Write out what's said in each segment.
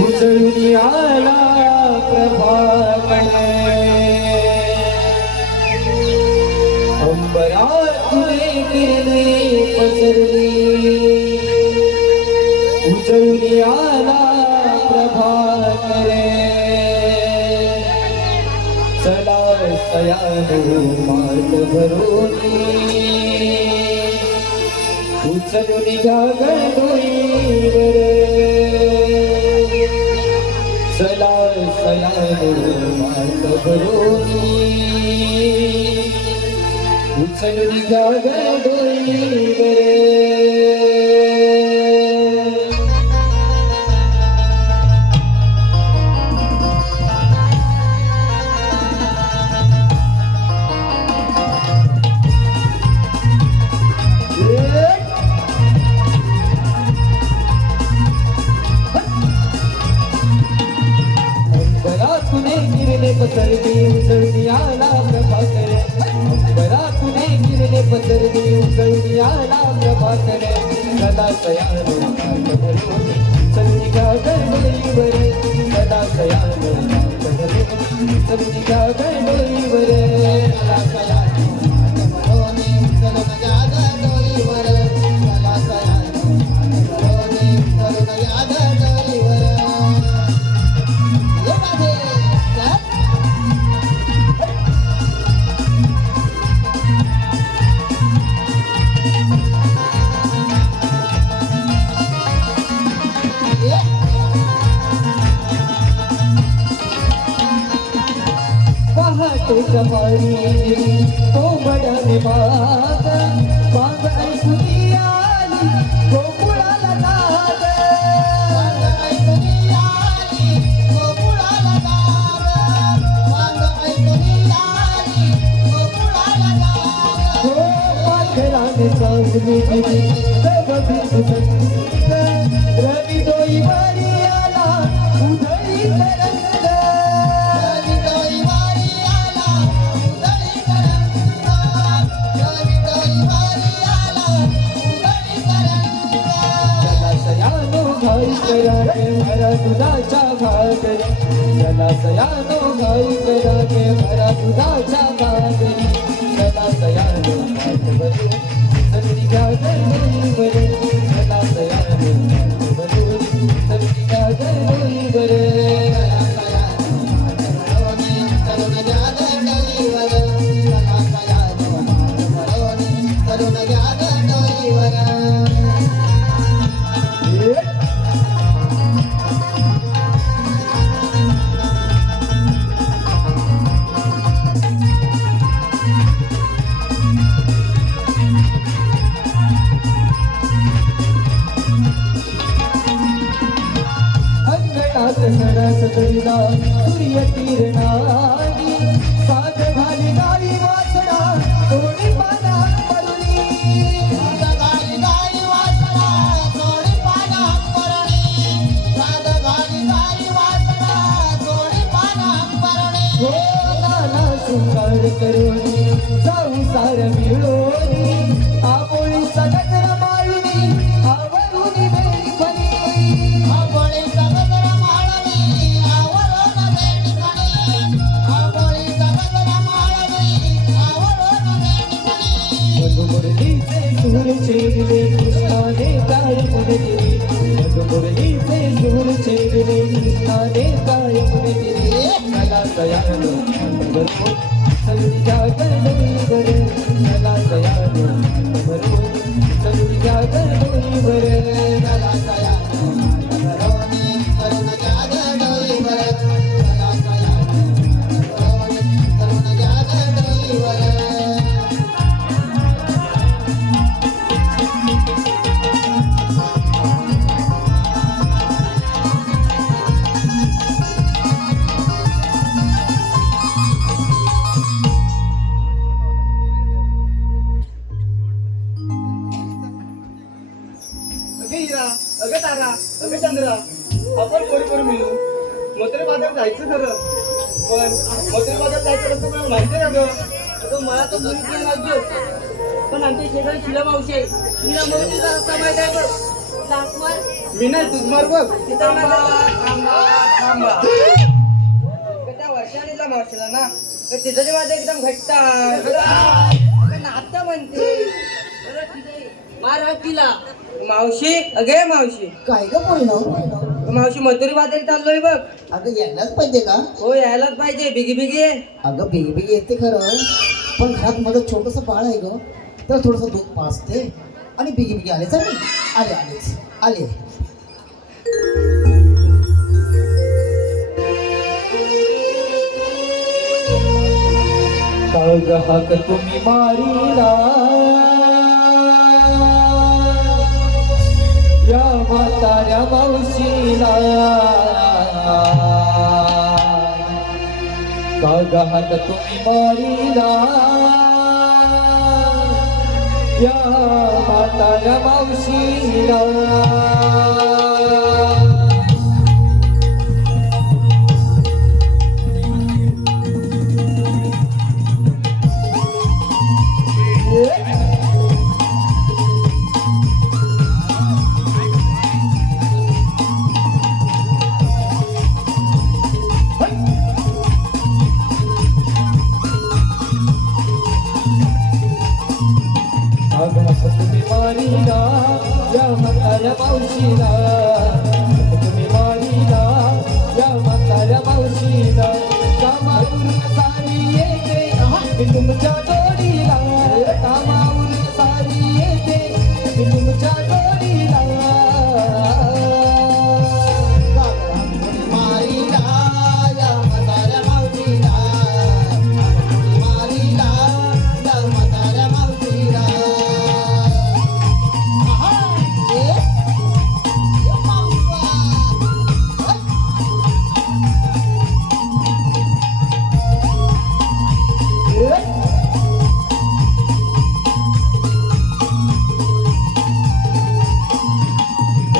उजळून आला प्रभाकण अंबरातुने किरणे पसरली उजळून आला प्रभाकर चला सयानो मात भरोनी उचलून घ्या गणोईवर चला सयानो मात भरोनी उचलून घ्या गणोईवर पसरली उजळून आला प्रभाकर अंबरातुने किरणे पसरली उजळून आला प्रभाकर सदा सयानो मात भरोनी चलून घ्या गणोईवर सदा सयानो मात भरोनी चलून घ्या गणोईवर सदा सयानो मात भरोनी चलून घ्या गणोईवर सदा सयानो मात भरोनी चलून घ्या गणोईवर कमारी तो बडने बाग बाग ऐकुनी आली गोकुळाला नाग बाग ऐकुनी आली गोकुळाला नाग बाग ऐकुनी आली गोकुळाला नाग हो पाखराने चांगली दिली जगभी सुगंध रवी डोईवारी आला उधळी तरंग कराके भरा दुधाचा भागरी चला सयानो घाई कराके भरा दुधाचा भागरी चला सयानो मात भरोनी चलून घ्या गणोईवर चला सयानो मात भरोनी चलून घ्या गणोईवर चला सयानो मात भरोनी चलून घ्या गणोईवर चला सयानो मात भरोनी चलून घ्या गणोईवर सरस करिला सूर्य किरणागी साध घाली गाई वासडा तोडी पाना परुणी साध घाली गाई वासडा तोडी पाना परुणी साध घाली गाई वासडा तोडी पाना परुणी हो नाना शृंगार करुणी जाऊ सार मिळोनी आपोळी सगळ माळुनी आवरुनी बेडी फणी आपोळी सगळ सूर छेडले कृष्णाने काय मुरली मधुमुरलीचे सूर छेडले कृष्णाने काय मुरली चला सयानो मात भरोनी चलून घ्या गणोईवर चला सयानो मात भरोनी चलून घ्या गणोईवर चला सयानो मात भरोनी चलून घ्या गणोईवर चला सयानो मात भरोनी चलून घ्या गणोईवर अगं तारा अगं चंद्रा आपण कोणी मिळू मथुरे बाजार जायचं खरं पण मथुरे बाजार जायचं कसं मला माहिती आहे ना गं मला तर मुलीच नाही लागली पण आमच्या शेजारी शिला मावशी आहे तिला मावशीचा रस्ता माहिती आहे बघ लाख मार. मी नाही तुझ मार बघ. तिथं माझं थांबा. त्या वर्षाने मावशीला ना तर तिचं जे माझं एकदम घट्ट आहे. नातं म्हणते बरं ठीक आहे. मार हा तिला. मावशी अगे मावशी काय ग पोरीनो? मावशी मथुरी बाजारी चाललोय बघ. अगं यायलाच पाहिजे का? हो यायलाच पाहिजे बिगी बिगी ये. अगं बिगी बिगी येते खरं, पण घरात माझं छोटंसं बाळ आहे ग, तर थोडंसं दूध पाजते आणि बिगी बिगी आले चालेल. आलेच आले. काग हाक तुम्ही मारीला या म्हाताऱ्या मावशीला. काग हाक तुम्ही मारीला या म्हाताऱ्या मावशीला. तुम्ही मारीला या म्हाताऱ्या मावशीला. तुम्ही मारीला या म्हाताऱ्या मावशीला. कामावरून सारी येते मी तुमच्या जोडीला. कामावरून सारी येते मी तुमच्या जोडीला. मारीला या म्हाताऱ्या मावशीला. मारीला या म्हाताऱ्या मावशीला.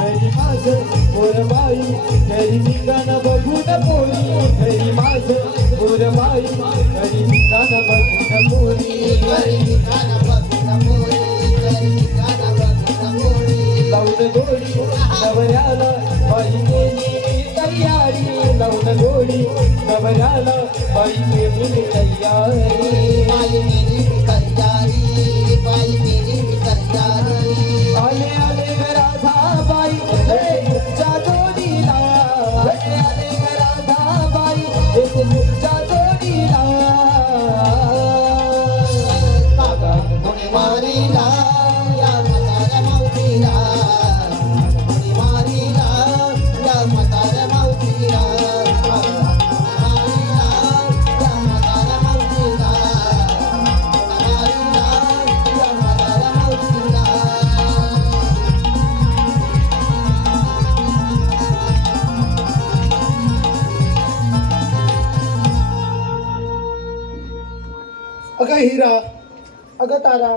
घरी माझं मोरबाई घरी निघाणं बघून पोरी. घरी माझं मोरबाई घरी निघाणं बघून पोरी. लावून गोडी नवऱ्याला बाई केली तयारी. लावून गोडी नवऱ्याला बाई केली तयारी. आले आले राधा बाई तुमच्या जोडीला. आले राधा बाई तुमच्या जोडीला. मारीला या म्हाताऱ्या मावशीला. मारीला या म्हाताऱ्या मावशीला. मारीला या म्हाताऱ्या मावशीला. मारीला या म्हाताऱ्या मावशीला. अगं हिरा, अगं तारा,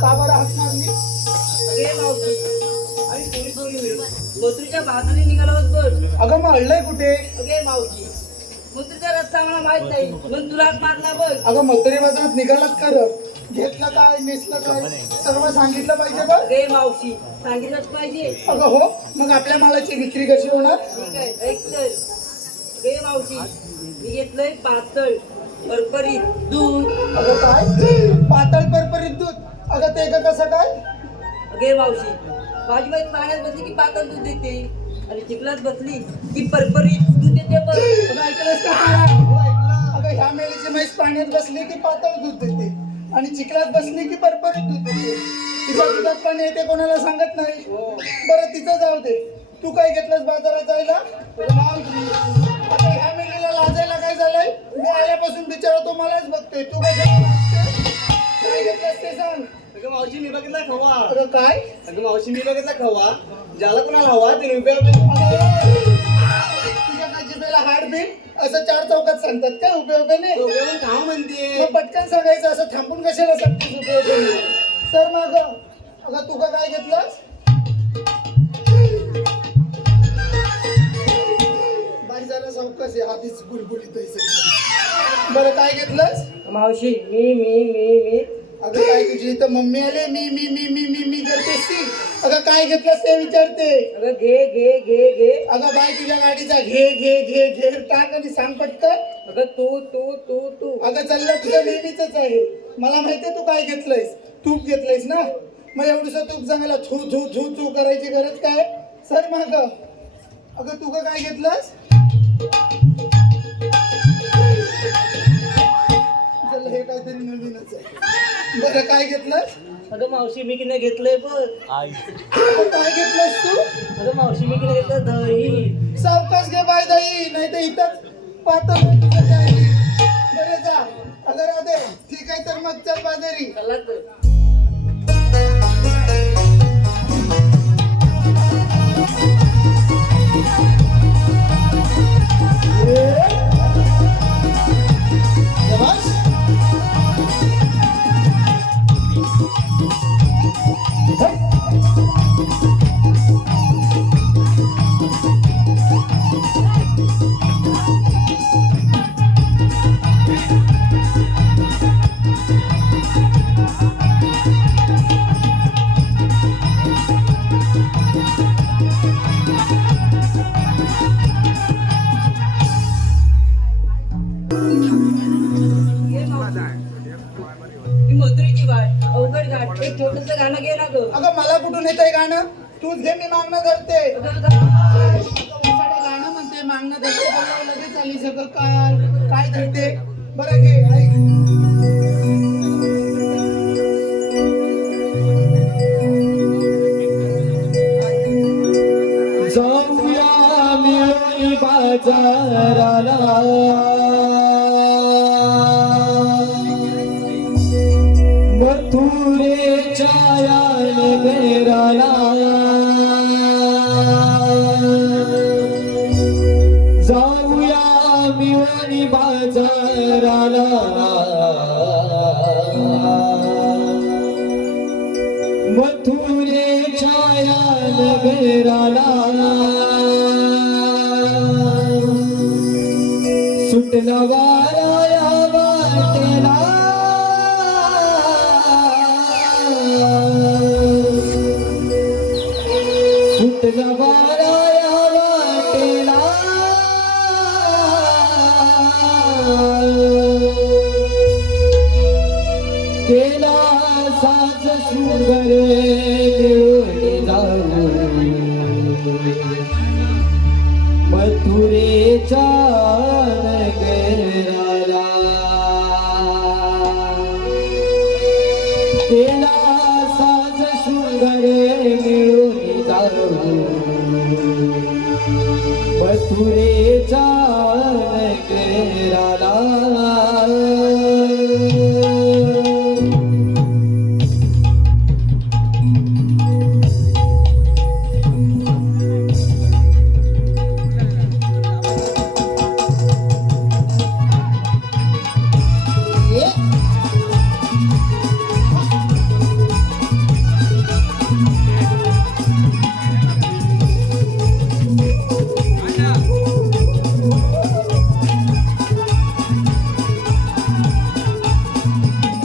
का बरं हात मारली? अगे मावशी आणि थोडी थोडी मिळून मथुरीच्या बाजूने निघाला होत. अगं मारलंय कुठे? अगे मावशी मथुरीचा रस्ता मला माहित नाही म्हणून तुला हात मारला बघ. अगं मथुरे बाजारात निघालात खरं. घेतलं काय नेसलं काय सर्व सांगितलं पाहिजे बघ. अगे मावशी सांगितलंच पाहिजे. अगं हो, मग आपल्या मालाची विक्री कशी होणार? ठीक आहे ऐक तर. अगे मावशी मी घेतलंय पातळ परपरीत दूध. अगं काय पातळ परपरीत दूध? अगं ते का कसं काय? अगे मावशी माझी बाई पाण्यात बसली की पातळ दूध देते आणि चिखलात बसली की परपरीत दूध देते बघ. अगं ऐकलंस का तारा? हो ऐकलं. अगं ह्या मेलीची म्हैस पाण्यात बसली की पातळ दूध देते आणि चिखलात बसली की परपरीत दूध देते. तिच्या दुधात पाणी येते कोणाला सांगत नाही. बरं तिचं जाऊ दे. तू काय घेतलंस बाजारात जायला? आता ह्या मेलीला लाजायला काय झालंय? मी आल्यापासून बिचारा तो मलाच बघतोय. तू काय घेतलंस ते सांग. अगं मावशी मी बघितला खवा. अगं काय? अगं मावशी मी बघितला खवा. ज्याला कोणाला हवा ते उभे तुझ्या काय जिभेला हाड बिन असं चार चौकात सांगतात काय उपयोगाने? का म्हणते? मग पटकन सांगायचं, असं थांबून कशाला सांगतेस उपयोगाने? सर माग. अगं तू का काय घेतलंस? बाई जरा सावकाश आहे, आधीच बुलबुलीत आहे सगळी. बरं काय घेतलंस? मावशी मी अगं काय तुझी इथं मम्मी आले मी करतेस ती? अगं काय घेतलंस ते विचारते. अगं घे घे घे घे. अगं बाय तुझ्या गाडीचा घे घे घे घे टाक आणि सांग पटकन. अगं तू तू तू तू. अगं चाललं तुझं नेहमीच आहे. मला माहितीये तू काय घेतलंयस. तूप घेतलंयस ना. मग एवढंसं तूप सांगायला थू थू थू थू करायची गरज काय. सर माग. अगं तू का काय घेतलंस. चल हे काहीतरी नवीनच आहे. बरं काय घेतलंस. अगं मावशी मी किने घेतलंय बघ. अगं, काय घेतलंस तू. अगं मावशी मी किने घेतलं दही. सावकाश घे बाय दही नाही तर इथंच पाहतो तुझं काय. बरं जा. अगं राधे ठीक आहे तर मग चल बाजारी. चला तर. शाबास. ही मधुरीची वाट अवघड घाट एक छोटस गाणं घे ना गं. अगं मला कुठून येतंय गाणं. तूच घे मी मागणं धरते. अगं, गाणं म्हणते मागणं धरते बोलल्यावर लगेच आली सगळं काय काय धरते. बरं घे ऐक. जाऊया मिळून बाजाराला मथुरेच्या या नगराला. जाऊया मिळून बाजाराला मथुरेच्या या नगराला. सुटला वारा या वाटेला सुटला वारा या वाटेला. केला साज सुंदर मिळून जाऊ मथुरेच्या नगराला. केला साज सुंदर मिळून जाऊ मथुरेच्या नगराला.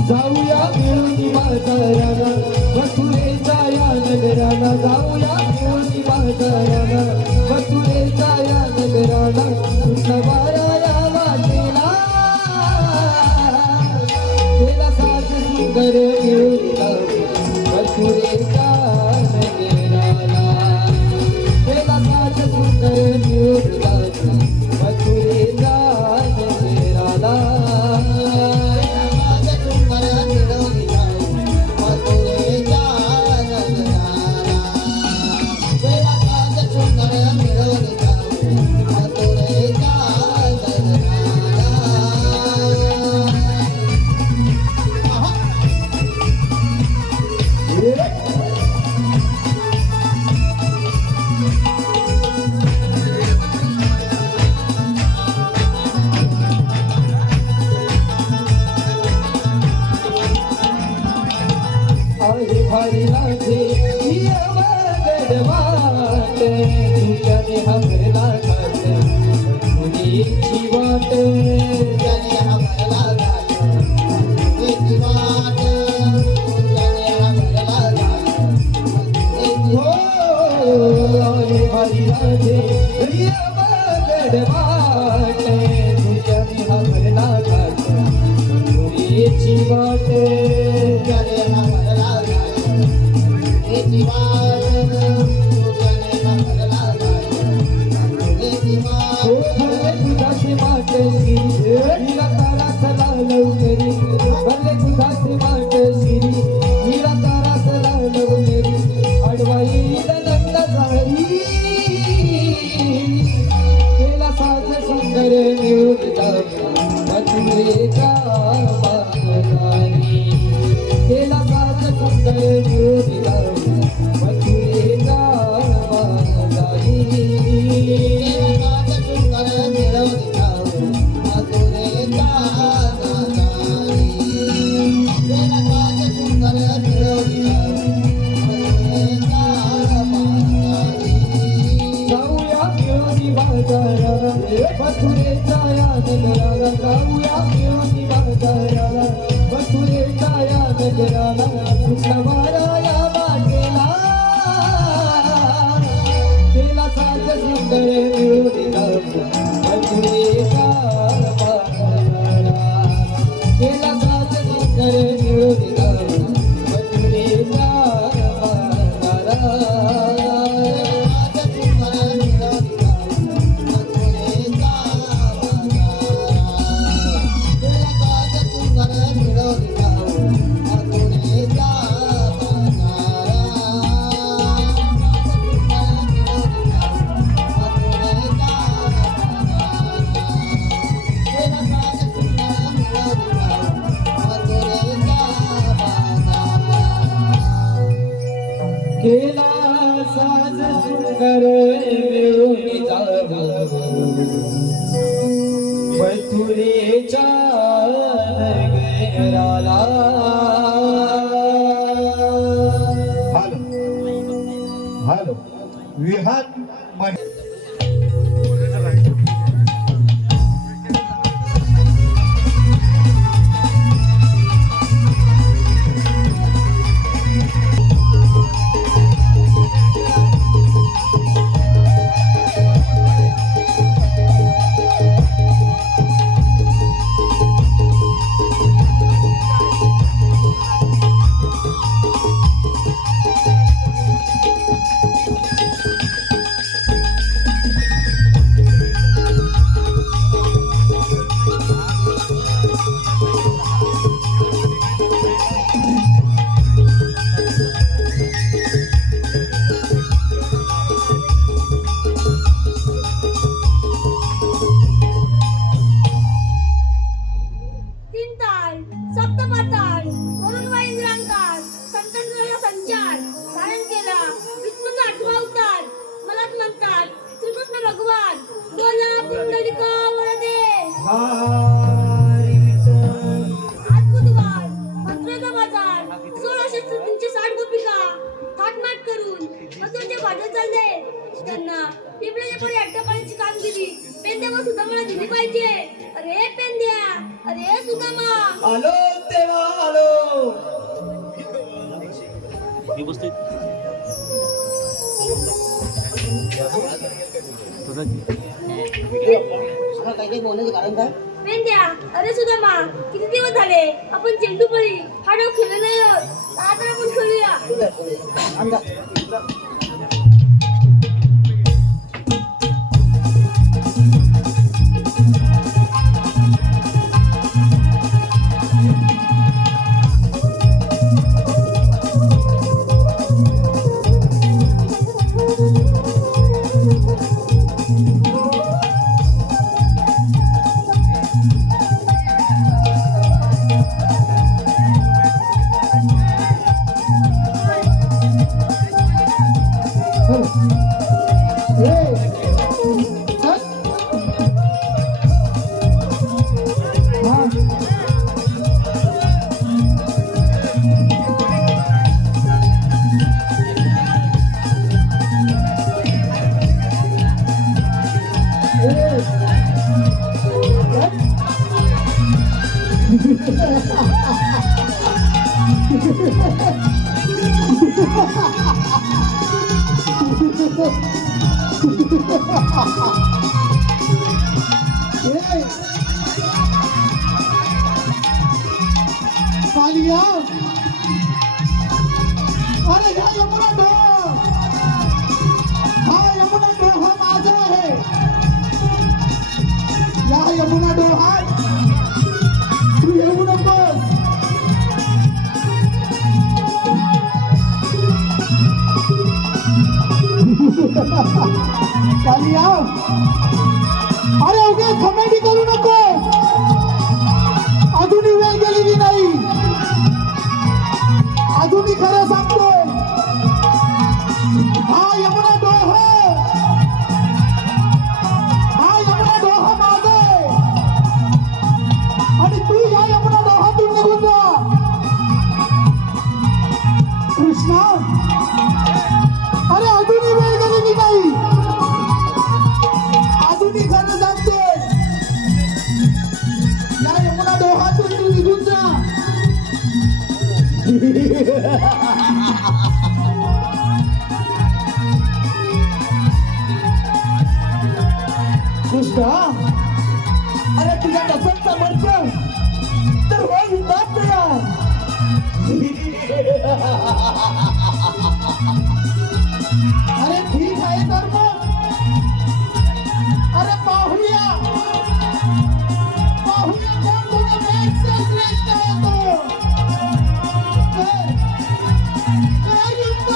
जाऊया मिळून बाजाराला मथुरेच्या या नगराला. जाऊया मिळून बाजाराला मथुरेच्या या नगराला. सुटला वारा या वाटेला केला साज सुंदर मिळून जाऊ मथुरेच्या नगराला. केला साज सुंदर मिळून जाऊ मथुरेच्या नगराला. आहे भारी लागे गडवाट तुझ्याने हमला घाट मुलीची वाट. तुझ्याने हमला घाट मुलीची वाट. तुझ्याने हमला घाट राधे ये मगर वाटे तुझ्याने हा भरला घाट मथुरेची वाट तुझ्याने हा भरला घाट मथुरेची वाट तुझ्याने हा भरला घाट मथुरेची वाट हो भरले दुधाचे माटशी हिला तारा चला लवकरी भरले दुधाचे माटशी हिला तारा चला लवकरी अडवाई नंद झाली केला साज सुंदर निवृत्त मथुरेच्या बाजारी केला साज सुंदर निवृत्त मथुरेच्या बाजारी जाऊया मिळून बाजाराला मथुरेच्या या नगराला जाऊया मिळून बाजाराला मथुरेच्या या नगराला शुक्रवारा या वाटेला केला साज सुंदर मिळून मथुरेच्या बाजाराला केला साज सुंदर मिळून मथुरेच्या बाजाराला केला साज सुंदर मिळून मथुरेच्या नगराला हॅलो विहार तीन ताल सप्तपाताल वरुण वाईंद्रांकार संतांचा संचार धारण केला विष्णूचा 8वा अवतार मलाच म्हणतात श्रीकृष्ण भगवान बोला पुंडलिका वरदे आज बुधवार मथुरेचा बाजार 1660 गोपिका थाटमाट करून मथुरेचे बाजार चालले त्यांना टिपलेच्या पुढे अट्टपाण्याची कामगिरी पेंद्यावर सुदामाला दिली पाहिजे. अरे पेंद्या, अरे सुदामा, आलो तेव्हा आलो. काही बोलण्याचं कारण काय? पेंद्या, अरे सुदामा, किती दिवस झाले आपण चेंडूपळी हा डाव खेळलो नाही आहोत. आता आपण खेळूया. Ha ए, कालिया अरे ह्या यमुना डोह हा यमुना डोह माझा आहे या यमुना डोहात तू येऊ नकोस कालिया अरे उगाच कमेंटी करू नको अजूनही वेळ गेलेली नाही अजूनही खरं सांगतोय हा यमुना डोह माझा आहे आणि तू या यमुना डोहातून निघून जा कृष्णा अरे अजूनही वेळ गेलेली नाही अजूनही खरं सांगतोय या यमुना डोहातून तू निघून जा कृष्णा अरे तुझ्या नसेल समर्थ तर हो युद्धात तयार अरे ठीक आहे तर मग अरे पाहूया कोण तुझ्यापेक्षा श्रेष्ठ आहे तो काय युद्ध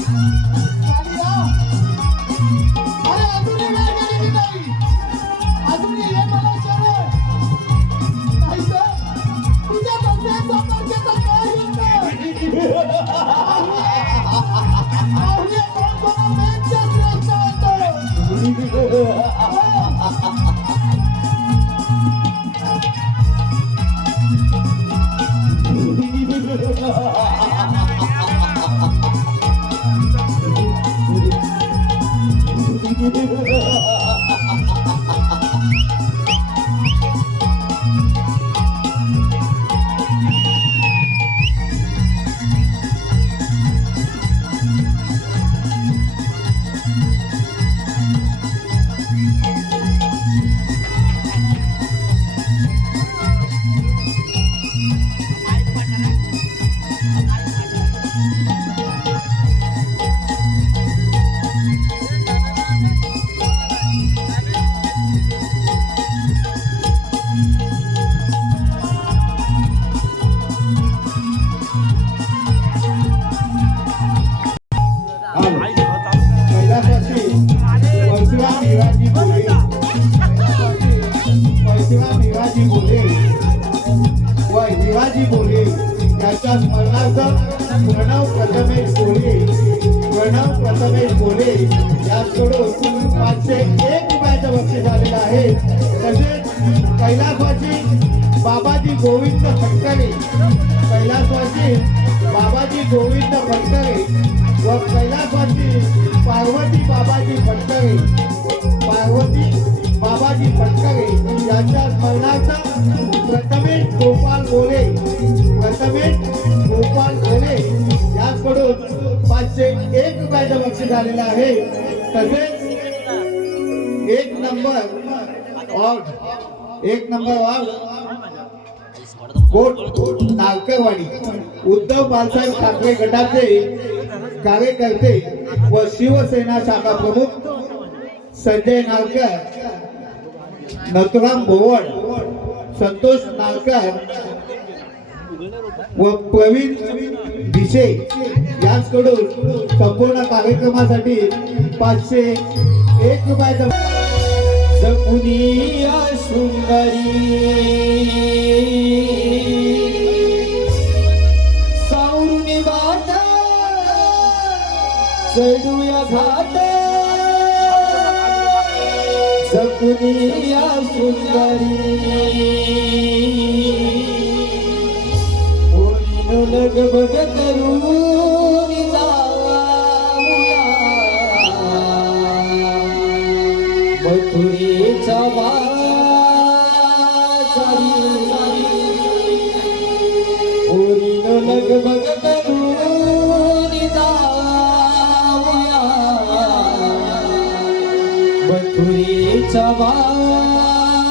कालिया अरे अजूनही वेळ गेलेली नाही अजूनही हे मला शरण नाहीतर तुझ्या नसेल समर्थाचा काय युद्ध पाहूया कोण कोणापेक्षा श्रेष्ठ आहे कैलासवासी परशुराम हीराजी बोले परशुराम हीराजी बोले व हीराजी बोले याच्या स्मरणार्थ प्रणव प्रथमेश बोले याचकडून 501 रुपयाचं बक्षीस झालेलं आहे. तसेच कैलासवासी बाबाजी गोविंद फटकरे व कैलासवासी पार्वती बाबाजी फटकरे यांच्या स्मरणार्थ प्रथमेश गोपाल बोले याचकडून 501 रुपयाचं बक्षीस झालेलं आहे. तसेच एक नंबर कोट नागकरवाडी उद्धव बाळासाहेब ठाकरे गटाचे कार्यकर्ते व शिवसेना शाखा प्रमुख संजय नारकर, नथुराम भोवड, संतोष नारकर व प्रवीण भिशे यांच्याकडून संपूर्ण कार्यक्रमासाठी 501 रुपयाचा जपुनिया शृंगारी सावरुनी बाट चढूया घाट कुणी या सुंदरी पोरीनो लगबग करून जाऊया मथुरेच्या बाजारी पोरीनो लगबग करून जाऊया मथुरेच्या बाजारी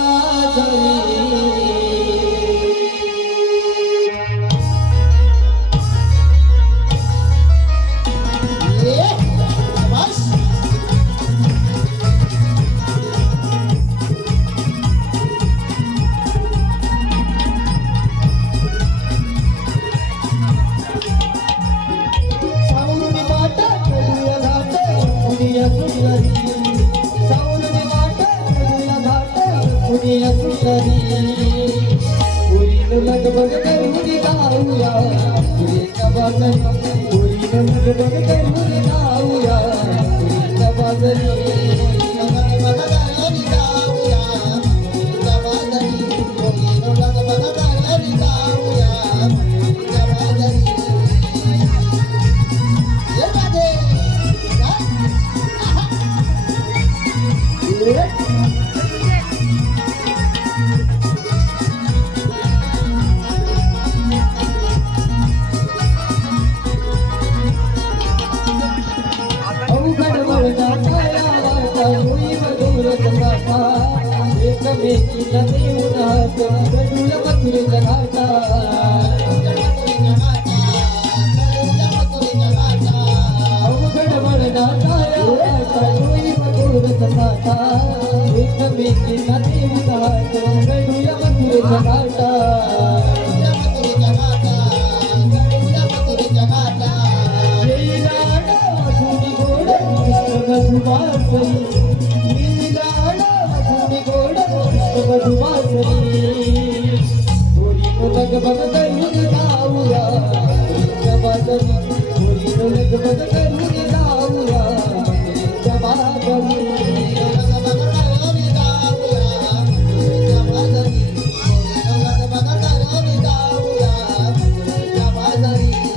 सावरुनी वाट करूया घाट पुनिया सुंदरी सावरुनी वाट करूया घाट पुनिया सुंदरी पुरीनं लगबग करून जाऊया पुरीच्या बाजारी पुरीनं लगबग करून जाऊया पुरीच्या बाजारी अवघड वळणाच्या वाटा होई मधुर कथा एकमेकीला देऊन हात गडूल मथुरेच्या घाटा अवघड वळणाच्या वाटा होई मधुर कथा एकमेकीला देऊन हात गडूल मथुरेच्या घाटा लगबग करून जाऊया पुरीच्या बाजारी पोरीनो लगबग करून जाऊया पुरीच्या बाजारी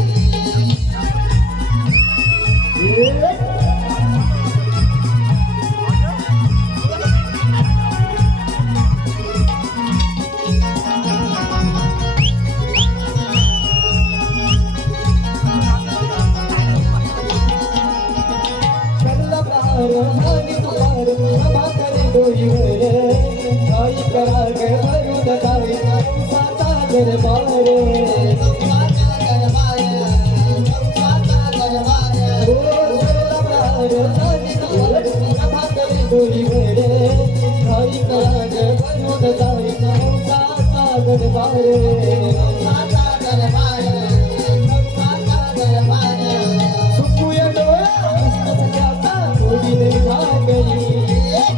सुकुया डोळा कृष्ण सख्याचा कोणी नाही घागरी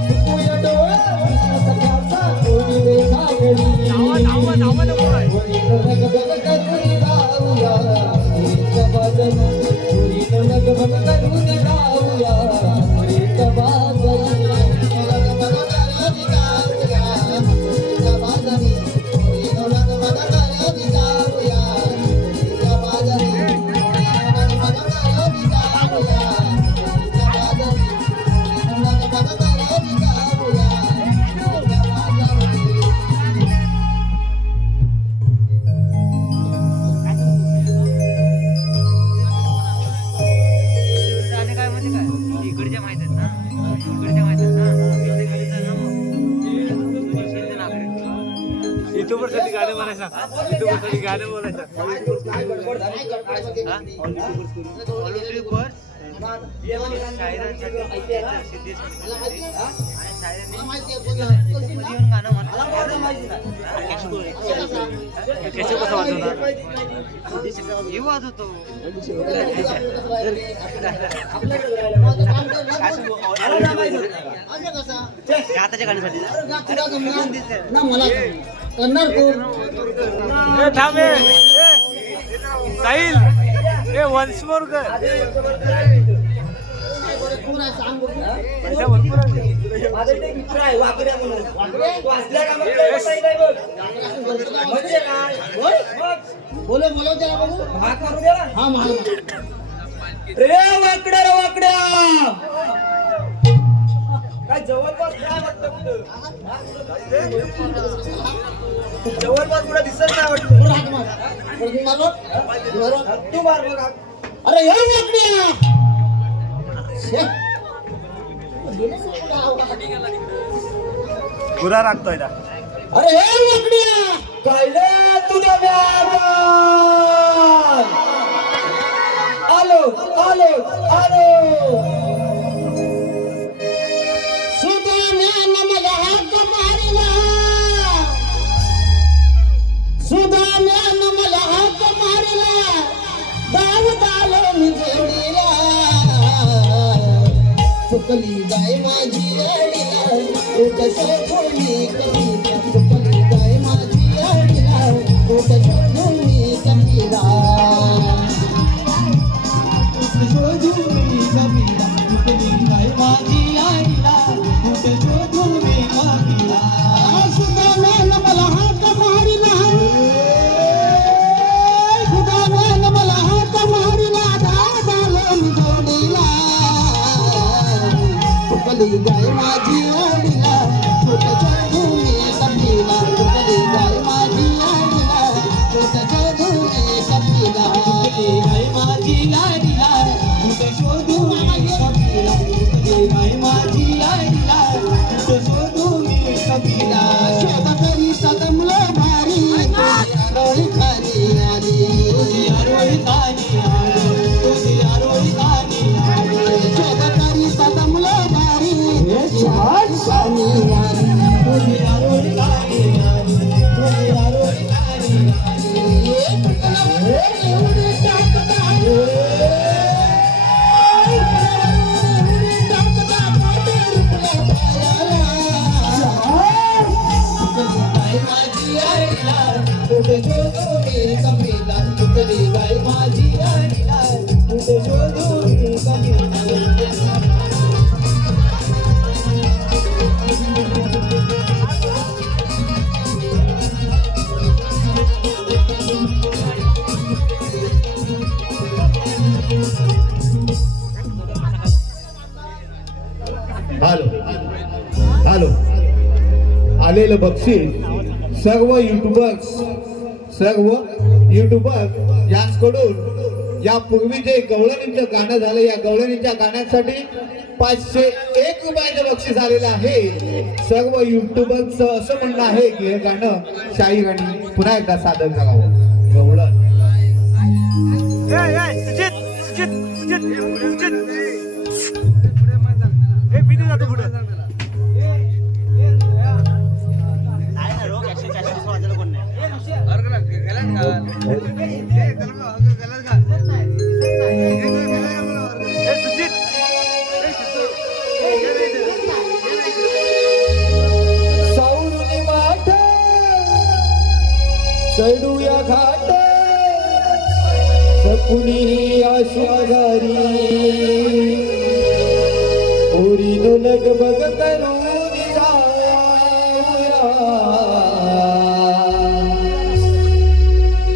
सुकुया डोळा कृष्ण सख्याचा कोणी नाही घागरी पोरीनो लगबग करून जाऊया पुरीच्या बाजारी पोरीनो लगबग करून जाऊया पुरीच्या बाजारी युट्यूबरसाठी गाणं म्हणायचं युट्यूबरसाठी गाणं बोलायचं कसे कसं वाजवणार हे वाजवतो आताच्या गाण्यासाठी ना मला करणार कोण थांब साहिल वन्स मोर कर कोण आहे सांग बघू. पैसा भरपूर आहे. माझा इथे एक मित्र आहे वाकड्या म्हणून तू असल्या कामात काय करता येत आहे बघ म्हणजे काय होय? मग बोलो बोलो त्याला बघू. हाक मारू द्या ना. हा मार रे वाकड्या काय जवळपास काय वाटतं कुठं जवळपास कुठं दिसत नाही वाटतं हात मार. बरं, मारो. मारो. तू मार बघ हाक. अरे हे वाकड्या. शे. पुरा लागतोय ना. अरे हे वाकड्या. काढले तुझ्या व्यापार आलो सुदाम्यानं मला हाक मारला. सुदाम्यानं मला हाक मारला. दावत आलो मी जोडीला. चुकली गाय माझी अडीला. ओट शोधून मी कमीला. चुकली गाय माझी अडीला. ओट शोधून मी कमीला. सुदाम्यानं मला हाक मारला. सुदाम्यानं मला हाक मारला. दावत आलो मी जोडीला. चुकली गाय माझी अडीला. ओट शोधून मी कमीला. चुकली गाय माझी अडीला. ओट शोधून मी कमीला. चुकली गाय माझी अडीला. ओट शोधून मी कमीला. चुकली गाय माझी अडीला. ओट शोधून मी कमीला. शोध करीता दमलो भारी. आरोळी खाली आली. आरोळी खाली आली. तुझी आरोळी खाली आली. शोध करीता दमलो भारी. खाली आली. तुझी आरोळी खाली आली. तुझी आरोळी खाली आली. एवढी ताकद आहे. गाय माझी आडीला. कुठे शोधून कमीला. हॅलो आलेलं बक्षीस सर्व युट्यूबर यांकडून यापूर्वी जे गवळणीचं गाणं झालं या गवळणीच्या गाण्यासाठी 501 रुपयाचं बक्षीस आलेलं आहे. सर्व युट्यूबरचं असं म्हणणं आहे की हे गाणं शाहीर आणि पुन्हा एकदा सादर करावं. गवळण हे पिढी जातो पुढे. सावरुली वाट चढूया घाट सकुनी आशियागारी ओरीनो लगबग करून जाऊया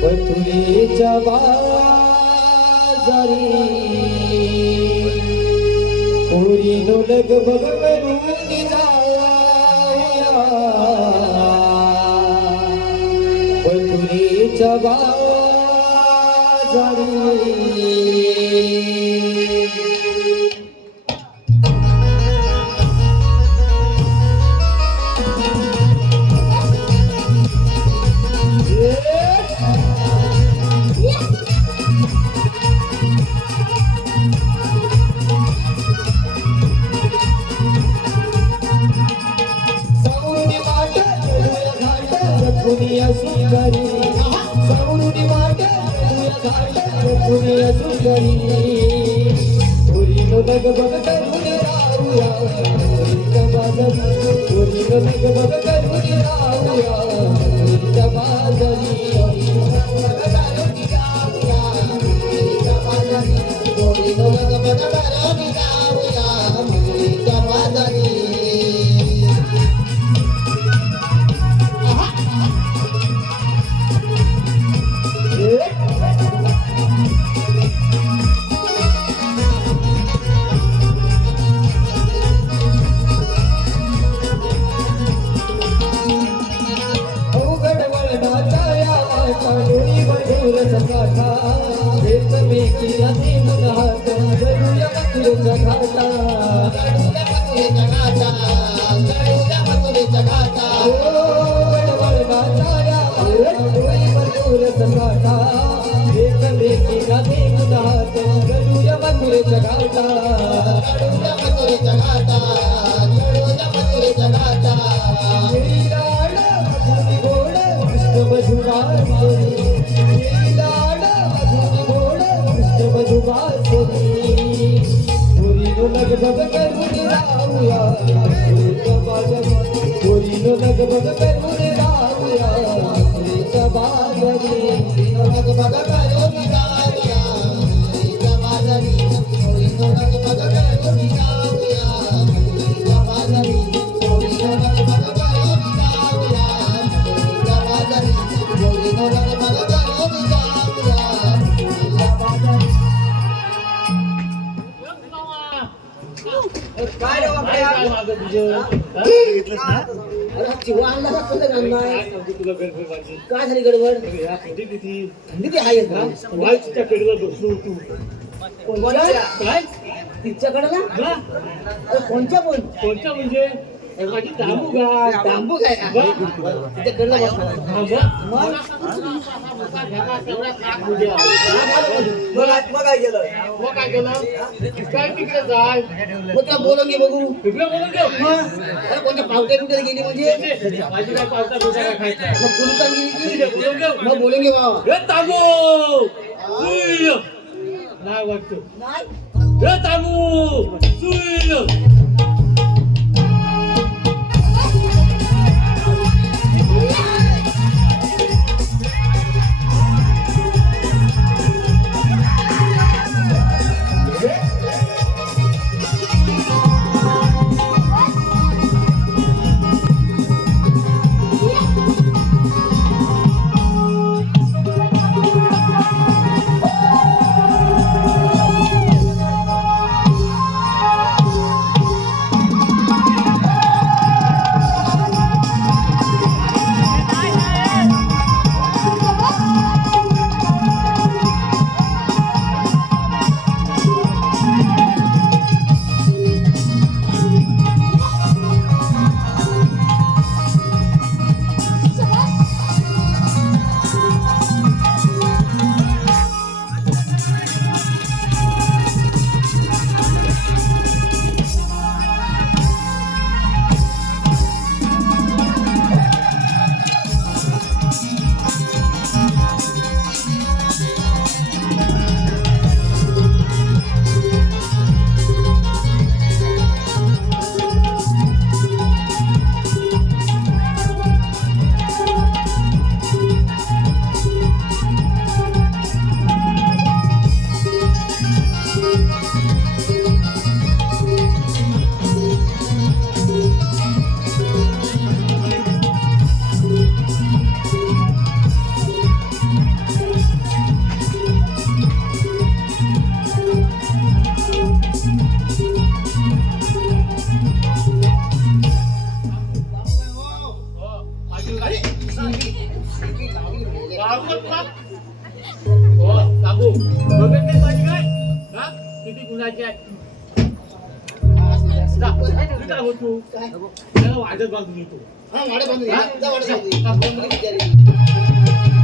पथुरीच्या बाजारी ओरीनो लगबग करून जाऊया पथुरीच्या बाजारी. सावरुनी वाट चढूया घाट सकुनिया सुंदरी सावरुनी वाट चढूया घाट सकुनिया सुंदरी ओरीनो लगबग करून राहूया ओरीच्या बाजारी ओरीनो लगबग करून राहूया ओरीच्या बाजारी ओरीनो लगबग करून राहूया ओरीच्या बाजारी ओरीनो लगबग करून राहूया काठा एकमेकीला देऊन हात घडूया मथुरेचा घाटा वडवडनाच्या डोळीवर डोलत काठा एकमेकीला देऊन हात घडूया मथुरेचा घाटा लीलाड मधुरी गोड कृष्ण मधुबासरी लीलाड मधुरी गोड कृष्ण मधुबासरी पोरीनो लगबग करून राहूया मथुरेच्या बाजारी पोरीनो लगबग करून राहूया मथुरेच्या बाजारी लगबग करून राहूया मथुरेच्या बाजारी पोरीनो लगबग करून राहूया मथुरेच्या बाजारी पोरीनो लगबग काय रे बापड्या? काय झाली गडबड थंडी आहे काय तिच्याकडे ना हा? अरे कोणच्या पण कोणतं म्हणजे माझी दामू गाय डांबू काय तिच्याकडलं मग काय केलं काय तिकडे जाय मग त्या बोलून घे बघू तिकडे बोलून घेऊ अरे कोणत्या पावट्या बिवट्याला गेली म्हणजे माझी काय पावसा बिवसा काय खायचं मग कुलून गेली तिकडे बोलून घेऊ मग बोलून घे बाबा हे तांबू नाही वाटतो नाही हे तांबू सुई तांबू बघितली माझी काय हा किती गुणाची आहे काय होतो त्याला वाजत बांधून येतो हा वाडे बांधून घे. जा वाडे बांधून घे. हा. जमली बिचारी.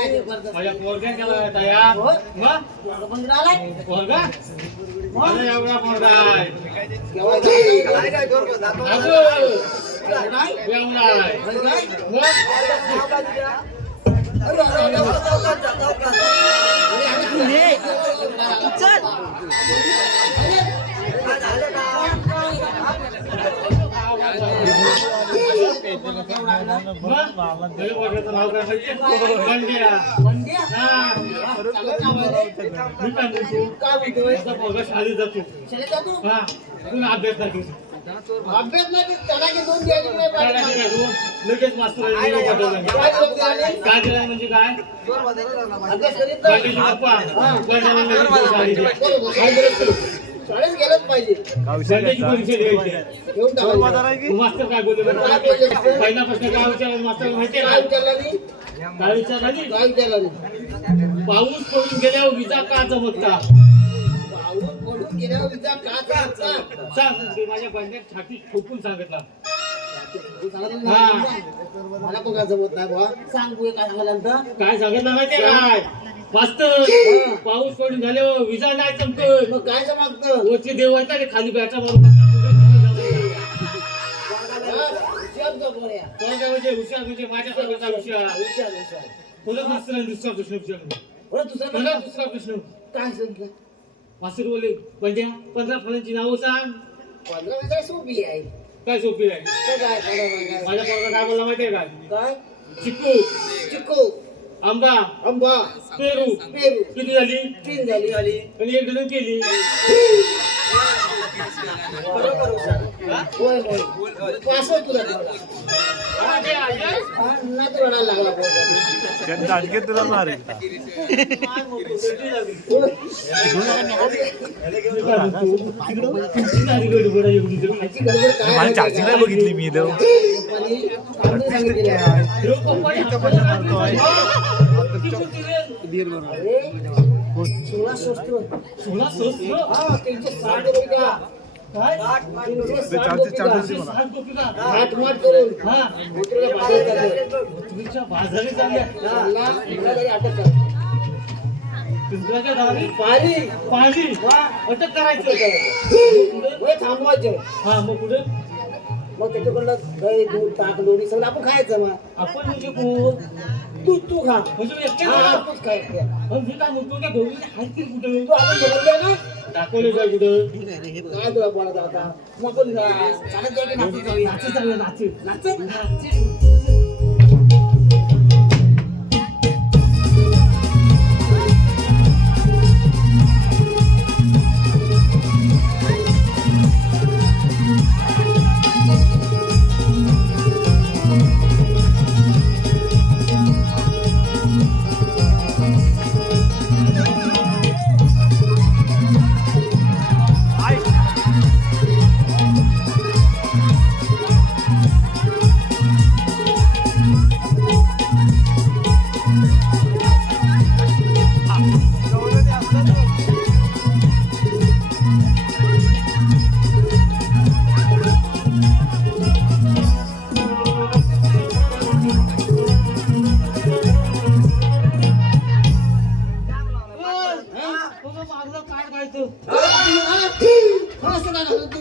माझ्या पोरग्या केला तयार हो? मग बंद आलाय पोरगा अरे एवढा पोरगा आहे काय काय दोर जातो अजून एवढा आहे मग घरी पोरग्याचं नाव काय पाहिजे बंड्या हा. मी काय म्हणतो माझा पोरगा शाळेत जातो हा तुम्ही अभ्यास नाही करतो अभ्यास नाही त्याला की दोन द्यायचे नाही काय पाहिजे. काय करू? लगेच मास्तर काय लोक झाले? काय केलं म्हणजे काय अभ्यास करीत नाही. बंड्याची पप्पा बंड्याला लगेच साडी द्या. बरोबर, काय करायचं? शाळेत गेलंच पाहिजे बंड्याची परीक्षा द्यायची घेऊन टाकायचं. मास्तर काय बोलले काय बोलले? पहिल्यापासून काय विचारलं मास्तर माहितीये काय का विचारलं नाही? काय विचारलं नाही? काय विचारलं नाही? पाऊस पडून गेल्यावर विजा का चमकता पाऊस पडून गेल्यावर विचार का करायचा? सांग ते माझ्या बंड्यात छाती ठोकून सांगितलं तू सांगितलं हा. नाही. मला पण काय जमत नाही बुवा. सांग तू हे काय सांगायला आलता? काय सांगितलं माहितीये काय मास्तर पाऊस पडून झाल्यावर विजा नाही चमकत मग काय मागतं? वरचे देव आहेत ना ते खाली बॅटा मारून काय म्हणजे हुशार म्हणजे माझ्या सगळ्याचा हुशार तुला मास्तर दुसरा प्रश्न विचारला मला दुसरा प्रश्न काय सांगितलं? मास्तर बोलले बंड्या 15 फळांची नावं सांग 15 विषय सोपी आहे. काय सोपी आहे तर काय काय? माझ्या पोराला काय बोलला माहितीये काय काय? चिक्कू चिकू, आंबा आंबा, पेरू पेरू, किती झाली 3 झाली. आणि एक डझन केली होय होय. पास होय तुला तेवढा. हा, ते आहे. हा, नाही तर रडायला लागला पोरगा. किती झाली गडबड आहे एवढी तर? आजची गडबड काय आहे चार्जिंग काय? बघितली मी इथं पप्पानी कामं सांगितलेली आहे. देव पप्पाने हाताला मारतोय. किती होती रे? अरे, 16 स्वस्त. 16 स्वस्त? हा, 360 रुपये का? काय? 360 रुपये का? 60 कोटी का? हाटमाट करून हा उतरला बाजार चालू. तुमच्या बाजारी चालल्या चालला, इकडं तरी अटक कर. तुमच्या दारी पाणी पाणी अटक करायचं होय, थांबवायचं. हा मग पुढे मग त्याच्याकडलं दही दूध ताक लोणी सगळं आपण खायचं मग आपण म्हणजे कोण? तू खा म्हणजे मी एकटे हा, खाणार? तूच खायचं. मग मी काय म्हणतो त्या गौरीने हायतील कुठे तू आपण बोलतोय ना दाखवले जाय कुठं काय तुला बोलत आता आपण चालत जाऊ की नाचत जाऊया? नाचत जाऊया नाचत नाचत मागलं काय खायचं असं काय झालं तू?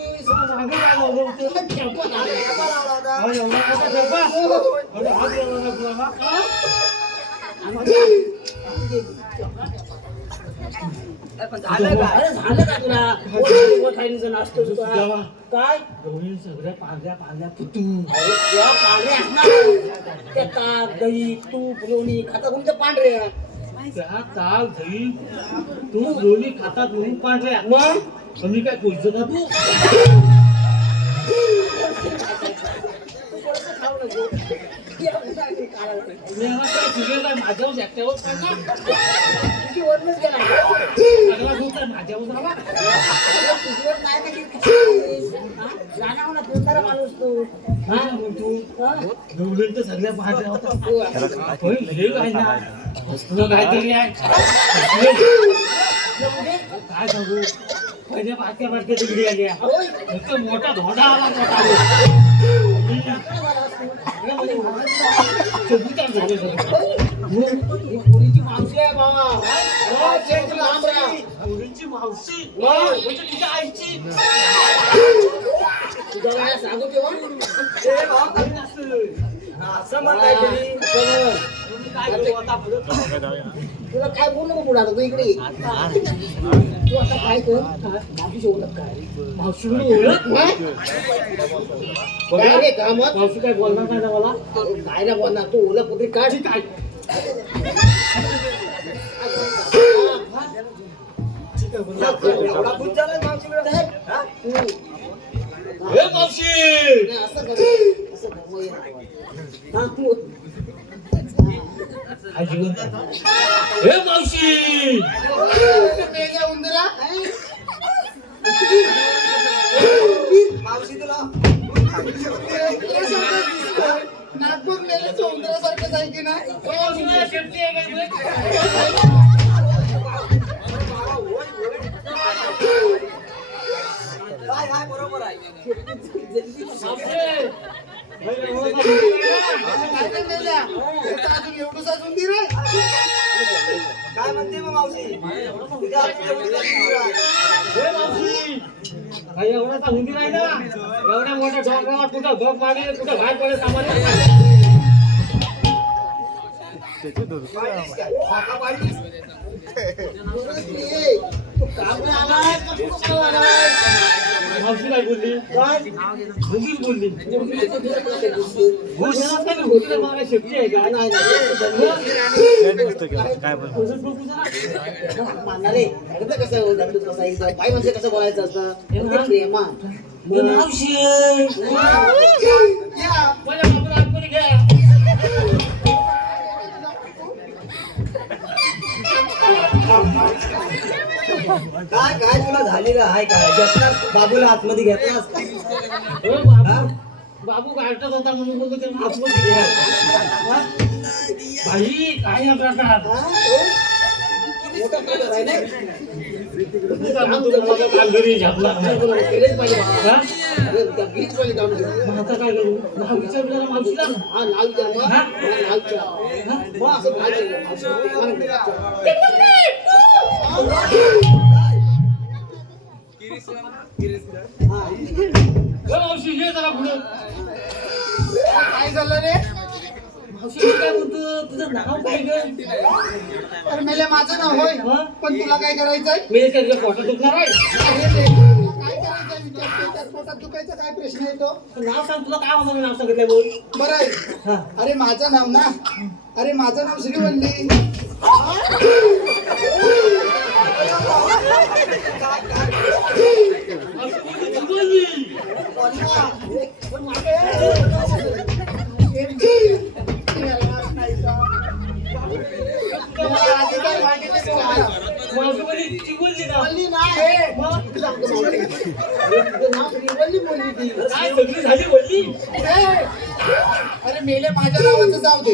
मागे काय लावलं होतं? ठेपा लागला. हा, एवढा मोठा डबा? अरे, हात लावला ना तुला, हा? अरे झालं का तुला? पोट खायचं नाचतो तुला. जेव्हा काय गौरीने सगळ्या पांढऱ्या फुटू अरे जेव्हा पांढरे असणार त्या ताक दही तूप लोणी खाता तुमच्या पांढऱ्या त्या ताक दही तू लोणी खातात म्हणून पांढऱ्या मग मी काय बोलतो ना तू खाऊ नको. मी हा काय तुझे काय माझ्यावर एकट्यावर सांगा तुझी वरणच गेला. सगळा दूध काय माझ्यावर झाला तुझीवर नाही का की हा? जाणार म्हणा फिरणारा माणूस तू हा म्हणतो हा? गौरीने तर सगळ्या पांढऱ्या होत्या तू आहे. होय, हे काय ना तुला काहीतरी आहे काय सांगू पहिल्या बारक्या तिकडे आल्या होय. नुसतं मोठा धोंडा आला चबुचार झाले सगळं ही पोरीची मावशी आहे बाबा. लांब राहा. पोरींची मावशी मग? म्हणजे तुझ्या आईची. तुझा काय सांगू तेव्हा असं म्हण काहीतरी. काय करू आता पुढं? तुला काय बोलू नको पुढे आता तू इकडे ये. तू आता काय कर मावशी ओळख काय मावशीकडे ओळख काय रे कामत मावशी काय बोलणार नाही ना मला. काय ना बोलणार तू ओळख कुठे काढ काय एवढा बुद्ध झालाय मावशीकडे हा? हे मावशी नाही, असं कर असं कर मग ये. हा, तू हा जिवंत आहे. हे मावशी मेल्या उंदरा मावशी तुला नागपूर मेल्याचं उंदरासारखंच आहे की नाही मावशीला शेपटी आहे काय बघ? काय काय बरोबर आहे मावशी काय नाही मेल्या त्याचं अजून एवढंच अजून दे रे काय म्हणते मग मावशी तुझ्या हातात एवढी लागली तुला. हे मावशी काही एवढा हुंदी नाही ना. एवढ्या मोठ्या डोंगरावर कुठं भोग मारले कुठं बाहेर पडले सामान्य. पाडलीस काय? फाका पाडलीस? तू काम नाही आलाय का तू कसं आलाय मावशी काय बोलली हुंदीच बोलली. हुंदीला काय हुंदीला मला शेपटी आहे का? नाही मानणार रे अगं कसं दंडूच कसा एकदा बाई म्हणजे कसं बोलायचं असतं ते प्रेमा मावशी या माझ्या बापूला आतमध्ये घ्या. काय काय तुला झालेलं आहे काय घेतलास बाबूला आतमध्ये घेतलास हो बाबू बाबू गाठत होता म्हणून बोलतो ते आतमध्ये घ्या. हा? बाई काय या प्रकार मोठा प्रकार आहे ना तुझा कालगरी झापला. केलेच पाहिजे बाबा. हा? केलीच पाहिजे काम मग आता काय करू? नाव विचारलं जरा मावशीला. हा नाव विचार मग हा? नाव विचार मग असं काय हो मावशी ये जरा पुढं. काय झालं रे मावशी मी काय म्हणतो तुझं नाव काय गं? तर मेल्या माझं नाव होय हा? पण तुला काय करायचंय मी काय तुझ्या पोटात दुखणार आहे? काय करायचंय विचारते त्या पोटात दुखायचा काय प्रश्न येतो नाव सांग तुला काय म्हणतो मी नाव सांगितलंय बोल. बरं आहे हा. अरे माझं नाव ना अरे माझं नाव श्रीवल्ली मावशी बोलली, मावशी बोलली, ती बोलली ना. मग काय सगळी झाली बोलली. अरे मेले माझ्या नावाचं जाऊ दे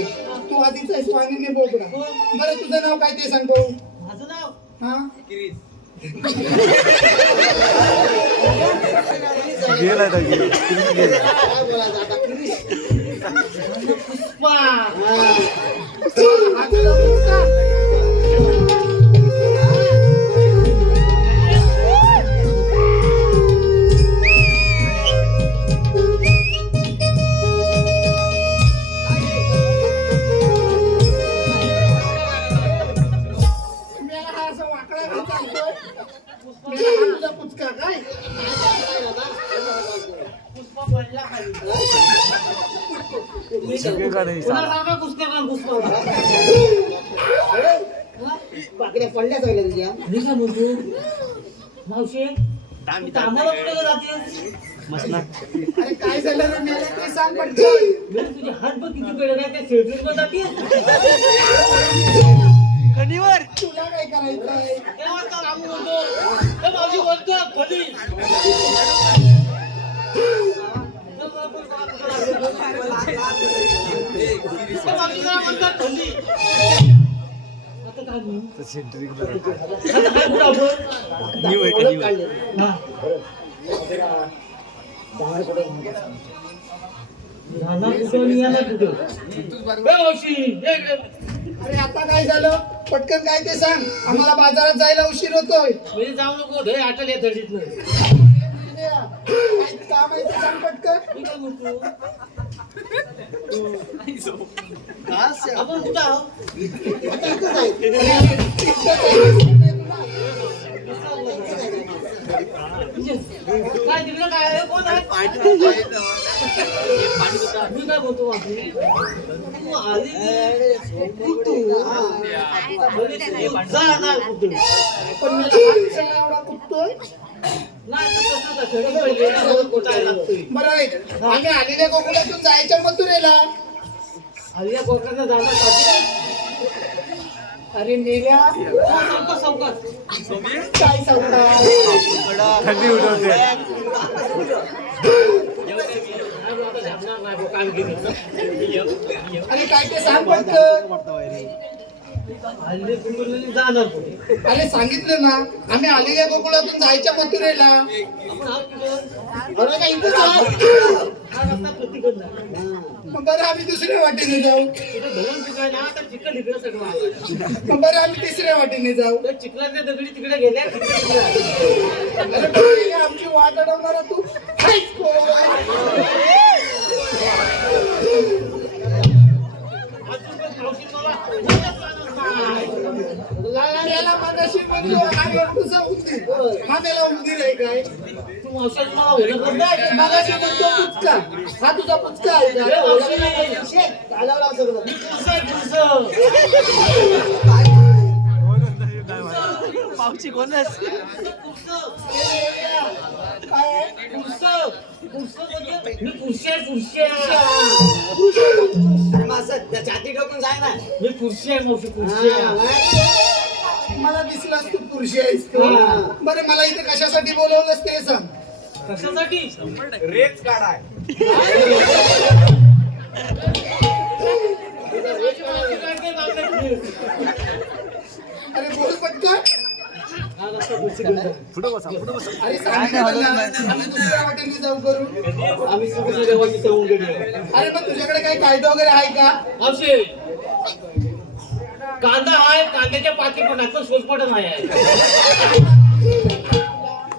तू आधीच आहेस पाणीने बोबडा बरं तुझं नाव काय ते सांग भाऊ माझं नाव हा पुष्पा. पुचका काय पुष्पा पडला खाली. कोणाला सांगा पुष्पा का पुष्पा होता? पाकड्या पडल्याच व्हायला तुझ्या मी काय म्हणतो मावशी तू कामाला कुठे जाते? अरे काय झालं रे मेले ते सांग पटकन मी तुझे हात बघ किती पेड नाही त्या शेवटी जाते. तुला काय करायचंय तेव्हा का रामू बोलतो हे मावशी बोलतो कधी आता काय म्हणू? आता काय बोलू आपण? ओळख काढली हा. बाहेर कुठे जाणार कुठं निघाला कुठं? ए मावशी ये इकडे. अरे आता काय झालं पटकन काय ते सांग आम्हाला बाजारात जायला उशीर होतोय म्हणजे जाऊ नको धय आटल या थंडीत नाही काय काम आहे ते सांग पटकन मी काय म्हणतो आपण कुठं आहो काय तिकडं काय आहे? कोण आहे मी काय बोलतो बापरे? तू आली कुठू? जा ना कुठू? पण मला हा विषय एवढा कुठतोय नाही तर तसं तर खेळी पडली ना, रोज कोटायला लागतोय. बरं ऐक आम्ही आलेल्या गोकुळातून जायच्या मथुरेला हल्ल्या कोकणाचा झाला साथी अरे मेल्या सावकाश सावकाश काय सांगता नाही भाऊ, काम केलं अरे काय ते सांग पटकन हल्ले कुंडलीने जाणार पुढे अरे सांगितलं ना आम्ही आलेल्या गोकुळातून जायच्या मथुरेला आपण आहोत तिकडं. अरे काय इथं जा. हा रस्ता प्रतिकडला मग बरं आम्ही दुसऱ्या वाटेने जाऊ तिथे धरण पिकायला आता चिखल इकडे सगळं आलं. मग बरं आम्ही तिसऱ्या वाटेने जाऊ त्या चिखलाच्या दगडी तिकडे गेल्या तिकडे तिकडे आल्या. अरे पण गेली आमची वाट अडवणारा तू हायच कोण? अजून पण मावशी मला याला मगाशी म्हणलो आणि तुझा उंदीर हा मेला उंदीर आहे काय तू मावशाच मला ओळख नाही, मगाशी म्हणतो पुचका हा तुझा पुचका आहे का चालवला सगळं काय आहे? छाती ठोकून जाय ना मी खुर्शी आहे मोठी खुर्शी आहे. मला दिसलास तू पुरुषी आहेस तू हा. बरं मला इथे कशासाठी बोलवलंस ते सांग कशासाठी अरे बोल पटकन हा रस्ता दुसरीकडे जा. अरे सांगितलं ना आम्ही दुसऱ्या वाटेने जाऊ करू आम्ही सगळे देवाची जाऊन गेलो. अरे मग तुझ्याकडे काही कायदा वगैरे आहे का मावशी कांदा आहे कांद्याच्या पाती पण आता सोलपट नाही आहे.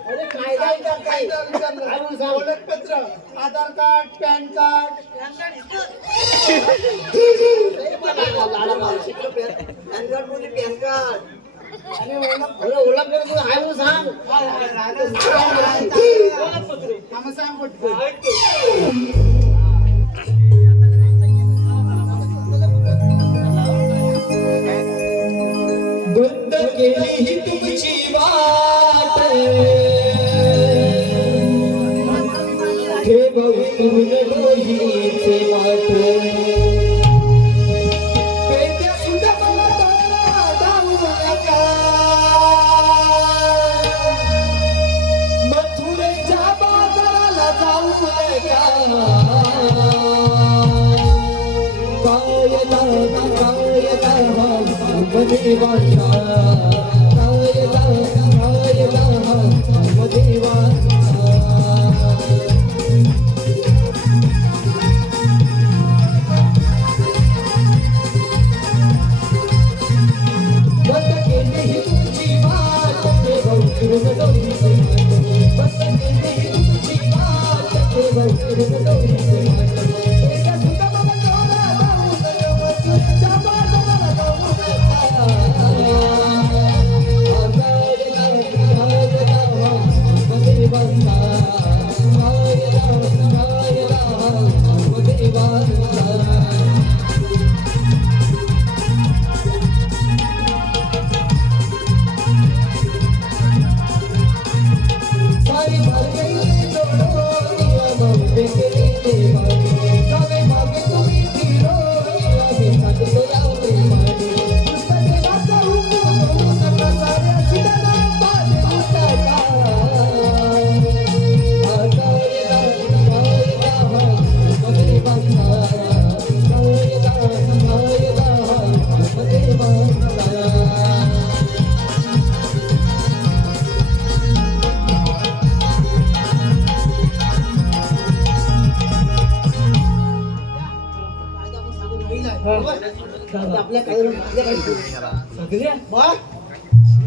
अरे कायदा आहे का कायदा विचारलं ओळखपत्र Aadhaar card PAN card PAN card बोलली पॅन कार्ड आणि ओळख ओळख कर तू आहे म्हणून सांग ओळखपत्र. आम्हाला सांग पटकन बंद केली ही तुमची वाट ठेवून डोहीचे माठ पेट्या सुद्धा मला धावू नका मथुरेच्या बाजाराला जाऊ नका मने वाचा मने वाचा बंद केली ही तुमची वाट ठेवून डोहीचे माठ बंद केली ही तुमची वाट ठेवून डोहीचे माठ एका सुद्धा मला तोरा जाऊ नये मथुरेच्या बाजाराला जाऊ सारी मार्गई जोडो या मागे केले मागे मागे तुम्ही फिरो आम्ही सांगतो यावे मागे पुस्तके वाचून नका साऱ्या शिडाला पाणी पुस्तका आता आपल्या काय सगळ्या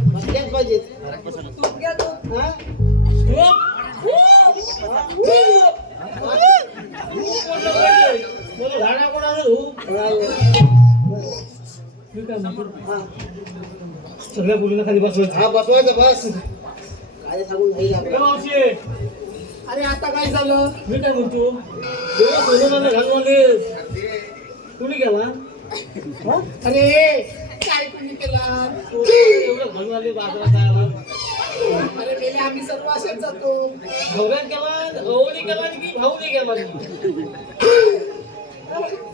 म्हटल्याच पाहिजेत तूप घ्या तूप. हा? झाडा कोणाला धू मी काय म्हणतो सगळ्या मुलींना खाली बसवायचं हा बसवायचं बस काय सांगून नाही ए मावशी अरे आता काय झालं मी काय म्हणतो देवा सोनं घालून आले कुणी गेला अरे काय तुम्ही केला एवढं घालून आले बाजारात जायला अरे मेले आम्ही सर्व असेच जातो नवऱ्यात गेला भाऊनी गेला की भाऊनी गेला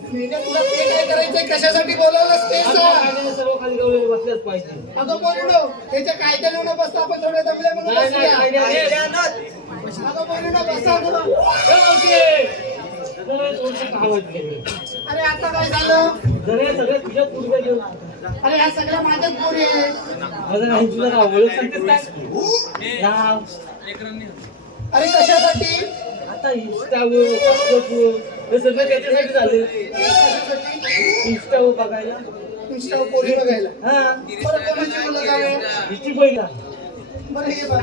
मेले तुला ते काय करायचंय कशासाठी बोलावलंस ते सांग सर्व खाली गवलेले बसल्याच पाहिजे अगं बोलू नको त्याच्या कायद्याने न बसता आपण थोडे दमले म्हणून नाही नाही बसूया. आयडिया दे. अगं बोलू नको बसा गं. ए मावशी जरा थोडंसं काम वाटलं अरे आता काय झालं जरा सगळे तुझ्या पूर्व घेऊन अरे ह्या सगळ्या माझ्याच पोरी आहे माझं नाव तुझं नाव ओळख सांगतेस काय नाव अरे कशासाठी आता इंस्टावर व्हॉट्सअपवर हे सगळं त्याच्यासाठी झालं इंस्टावर बघायला इंस्टावर पोरी बघायला हा बरं कोणाची मुलं जावे हिची पहिला बरं हे बघ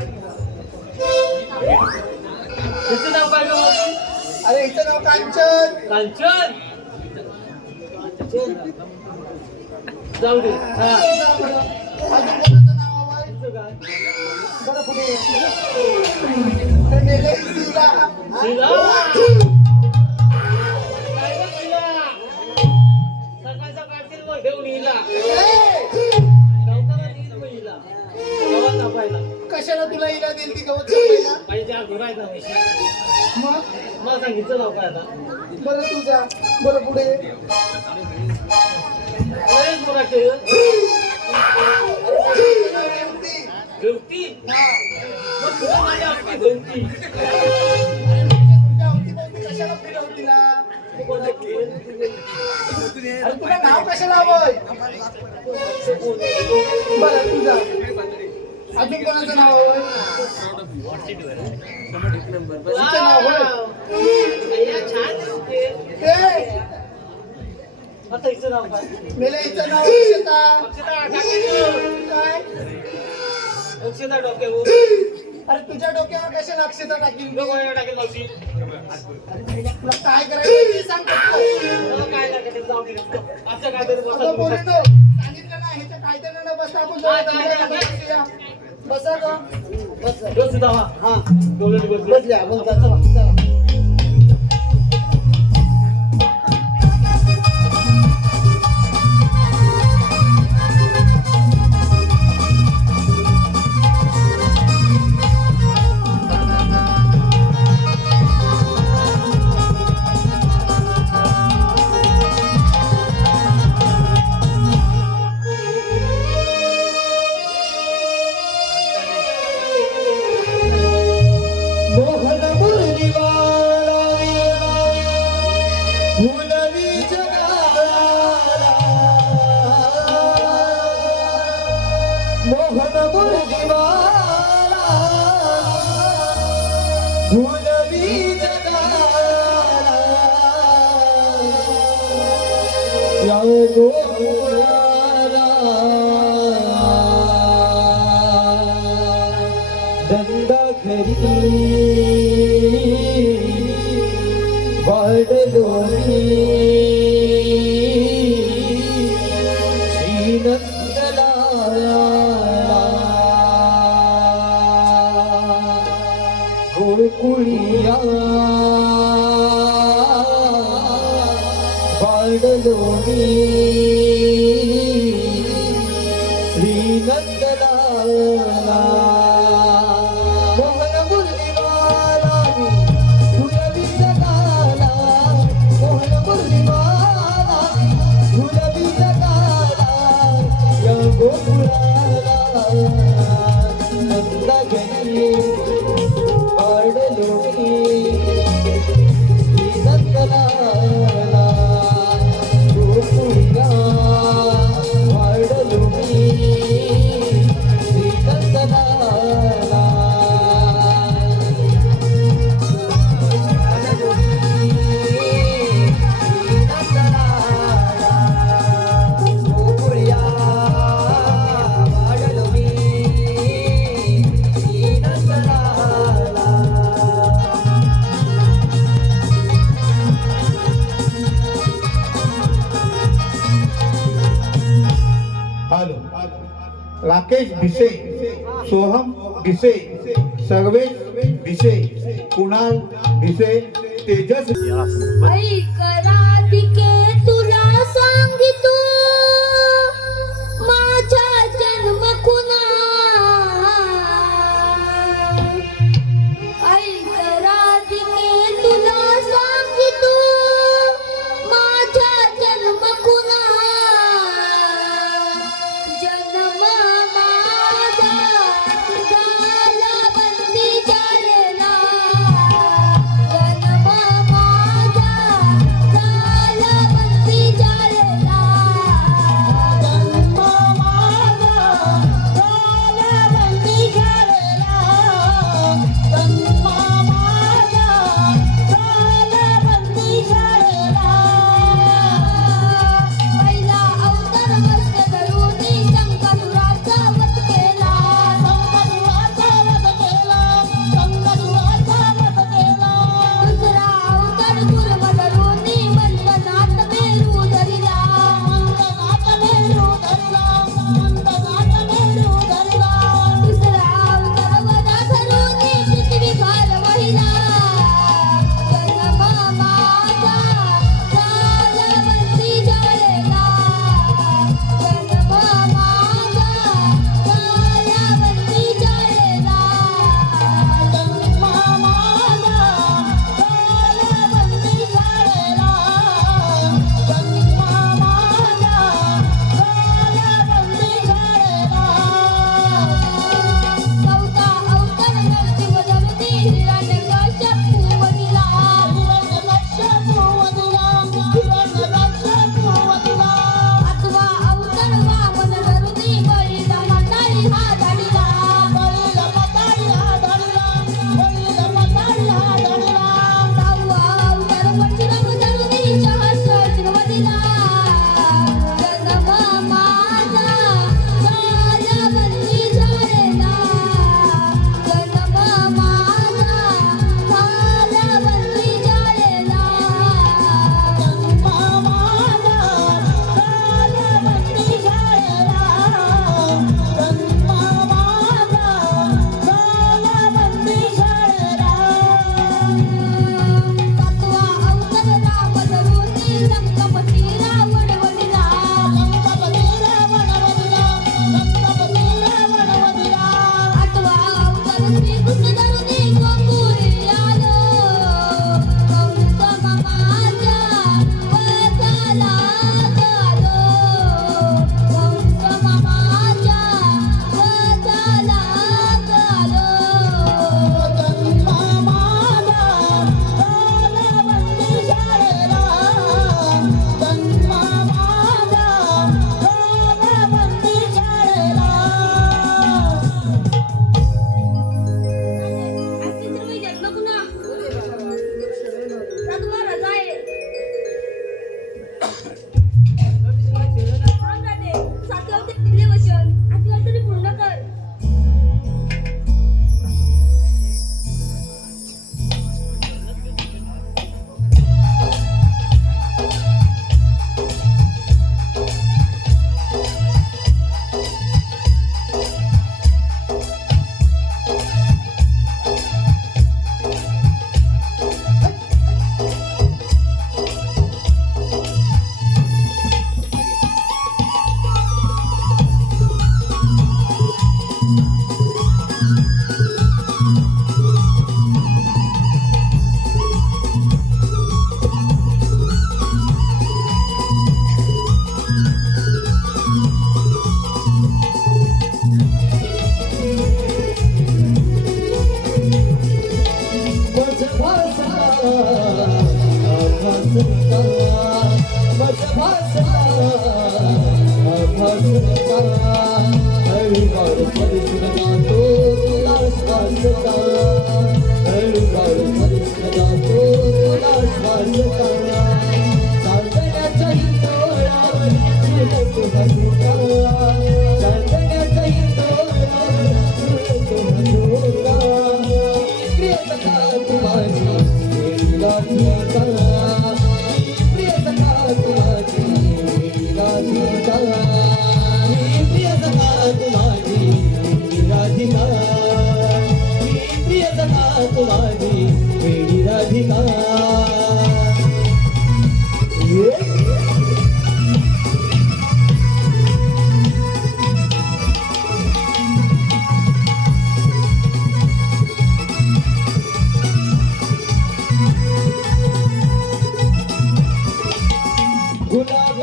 त्याचं नाव काय गं मावशी? अरे हिचं नाव कांचन कांचन जाऊ दे हा जा बरं. अजून कोणाचं नाव हवंय तुझं काय बरं पुढे हे मेले शिला. शिला काय गं शिला सकाळ सकाळची मग घेऊन हिला गवताला नेईल मग हिला गवत कापायला कशाला तुला हिला देईल ती गवत कापायला? पाहिजे घुरायचा विषय मग मला सांगितलं नाव काय आता बरं तू जा बरं पुढे लयच बोलायचं गवती मग तुला माझ्या आपली गवती तुझ्या अवतीभवती कशाला फिरव तिला अरे तुला नाव कशाला हवंय बरं तू जा अजून कोणाचं नाव हवंय तिचं नाव होय छान दिसते. ए, आता हिचं नाव काय मेले हिचं नाव अक्षता अक्षता टाकायचं काय अक्षता डोक्यावर अरे तुझ्या डोक्यावर कशाला अक्षता टाकील मी? डोक्यावर टाकेल मावशी अरे तुला काय करायचं ते सांग फक्त. मला काय लागायचं जाऊ दे आमच्या काहीतरी अगं बोलू बसा नको. सांगितलं ना ह्याच्या कायद्याने न बसता आपण हा, दोघं काय, दमले काय, बसूया. बसा गं. बस धावा हा डोळ्याने बसले बसले आपण चला मोहन मुरलीवाला फुलवी जगाला मोहन मुरलीवाला फुलवी जगाला या गोकुळाला दंडा घरी वाढलोनी श्रीनंदला गोकुळिया वाढलोनी श्रीनंदला मोहन मुरलीवाला फुलवी जगाला मोहन मुरलीवाला फुलवी जगाला या गोकुळाला नंदा घरी वाढलोनी श्रीनंदला गोकुळिया राकेश भिसे, सोहम भिसे, सर्वेश भिसे, कुणाल भिसे, तेजस ऐक राधिके तुला सांगितो माझा जन्म खुना ऐक राधिके तुला सांगितो माझा जन्म खुना जन्म माझा झाला बंदी झालेला जन्म माझा झाला बंदी झालेला जन्म माझा झाला बंदी झालेला जन्म माझा झाला बंदी झालेला पहिला अवतार मस्त धरूनी शंकराचा वध केला शंकराचा वध केला शंकराचा वध केला दुसरा अवतार कुर्म धरूनी मंदनाथ मेरू धरिला मंदनाथ मेरू धरिला मंदनाथ मेरू धरिला तिसरा अवतार वदा धरूनी पृथ्वी भार वहिला जन्म माझा झाला बंदी झालेला जन्म माझा झाला बंदी झालेला जन्म माझा झाला बंदी झालेला जन्म माझा झाला बंदी झालेला चौथा अवतार नरसिंह धरती हिरण्यकश्यपू वधिला हिरण्यकश्यपू वधिला हिरण्यकश्यपू वधिला आठवा अवतार वामन धरती बळीला म्हातारी हा धाडिला बळीला म्हातारी हा धाडिला बळीला म्हातारी हा धाडिला सहावा अवतार परशुराम धरती सहस्रार्जुन वधिला जन्म माझा झाला बंदी झालेला जन्म माझा झाला बंदी झालेला जन्म माझा झाला बंदी झालेला जन्म माझा झाला बंदी झालेला सातवा अवतार राम धरूनी लंकापती रावण वधिला लंकापती रावण वधिला लंकापती रावण वधिला आठवा अवतार श्रीकृष्ण धरूनी गोकुळी आलो कंस मामाच्या वधाला गालो कंस मामाच्या वधाला गालो जन्म माझा झाला बंदी झालेला जन्म माझा झाला बंदी झालेला जन्म कुणा राजकुमार राजा आहे थांब राजे सातव्या अवतार दिले वचन आठव्या अवतारी पूर्ण कर प्रिय सखा तुम्हारी माझी वेडी राधिका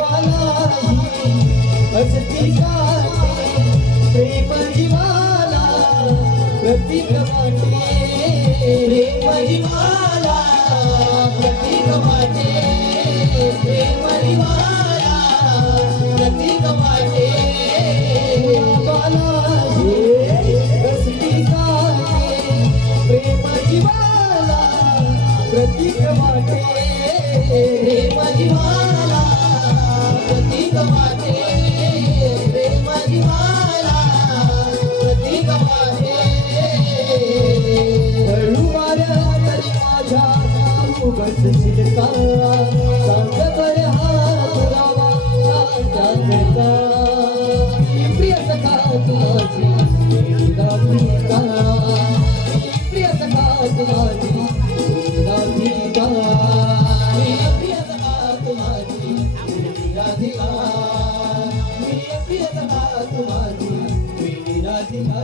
गुलाबालाही हसती गाते प्रेम जीवाला प्रतीक वाटे प्रेम जीवाला प्रतीक वाटे प्रेम जीवाला प्रतीक वाटे गुलाबालाही हसती गाते प्रेम जीवाला प्रतीक वाटे प्रेम जीवाला प्रतीक वाटे प्रेम जीवाला प्रतीक वाटे हळू वाऱ्या तरी माझ्या बसशील का सांग बरं हा तुरावा का प्रिय सखा तू माझी वेडी राधिका प्रिय सखा तू माझी वेडी राधिका प्रिय सखा तू माझी वेडी राधिका प्रिय सखा तू माझी वेडी राधिका